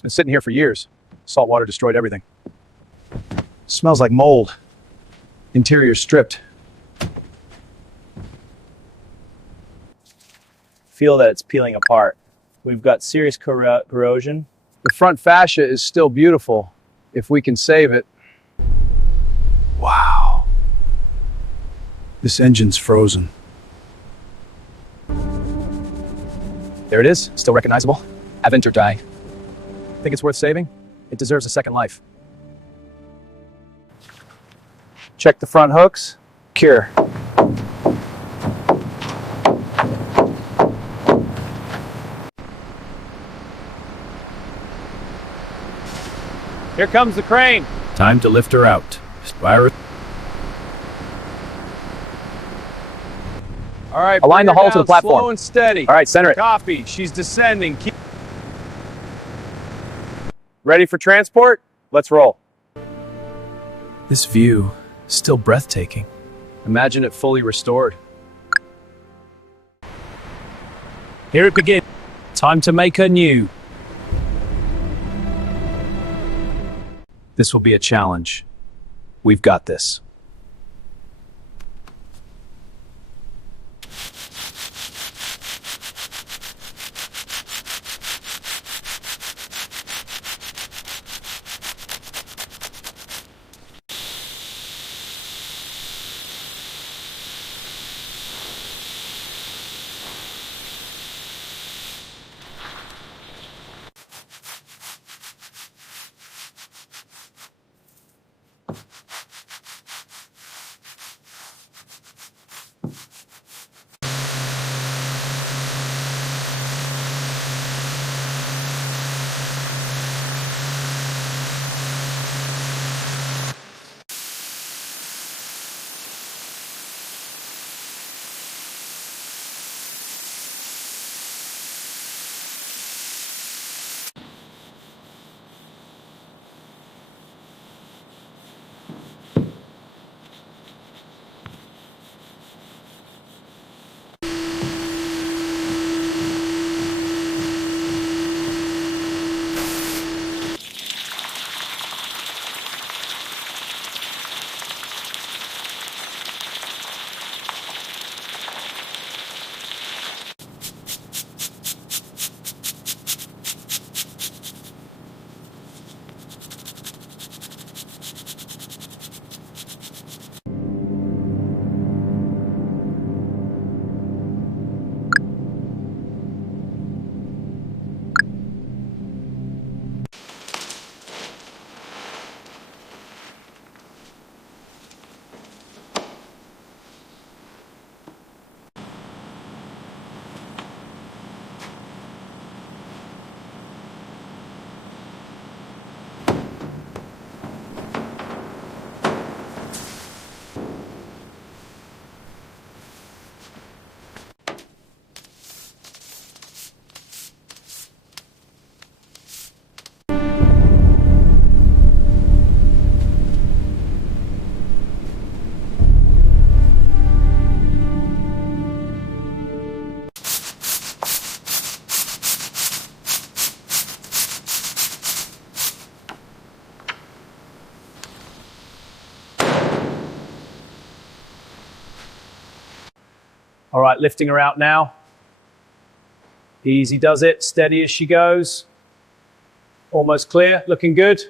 It's been sitting here for years. Salt water destroyed everything. Smells like mold. Interior stripped. Feel that it's peeling apart. We've got serious corrosion. The front fascia is still beautiful, if we can save it. Wow. This engine's frozen. There it is, still recognizable. Aventador. Think it's worth saving? It deserves a second life. Check the front hooks. Cure. Here comes the crane. Time to lift her out. All right, align the hull to the platform. Slow and steady. All right, center it. Copy. She's descending. Ready for transport? Let's roll. This view is still breathtaking. Imagine it fully restored. Here it begins. Time to make her new. This will be a challenge. We've got this. All right, lifting her out now. Easy does it, steady as she goes. Almost clear, looking good.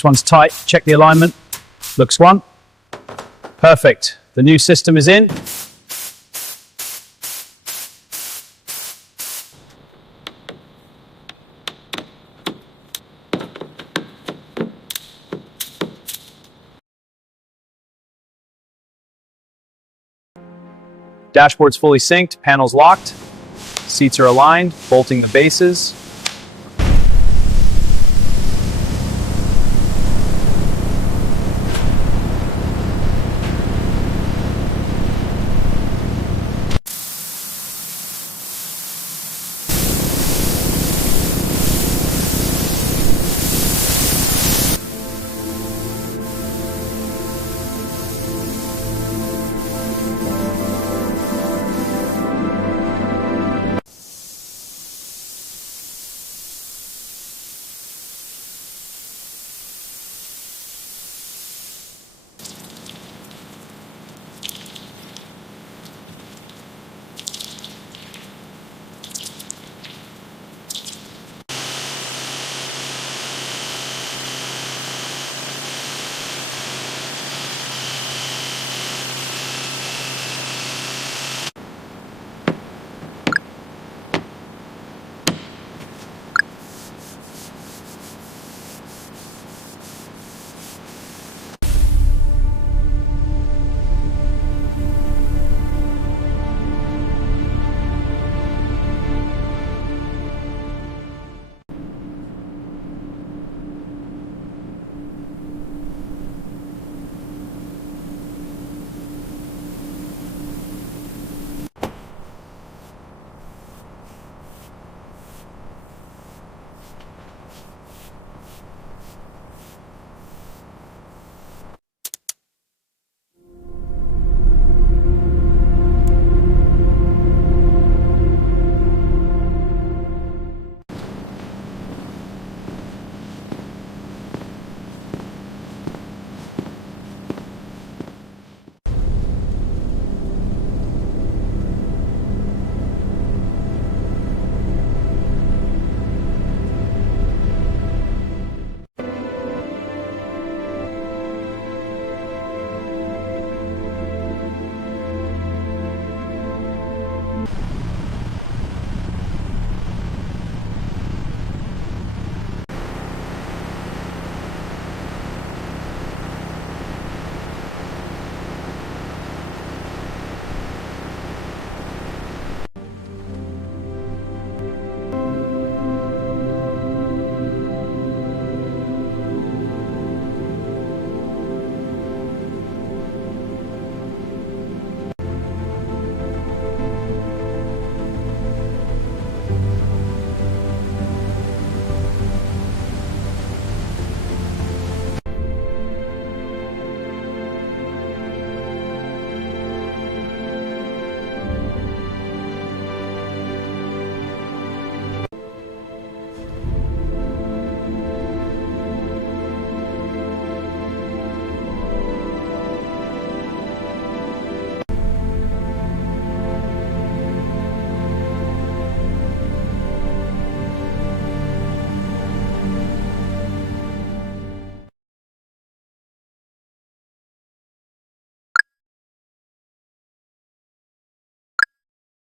This one's tight. Check the alignment. Looks one. Perfect. The new system is in. Dashboard's fully synced, panels locked, seats are aligned, bolting the bases.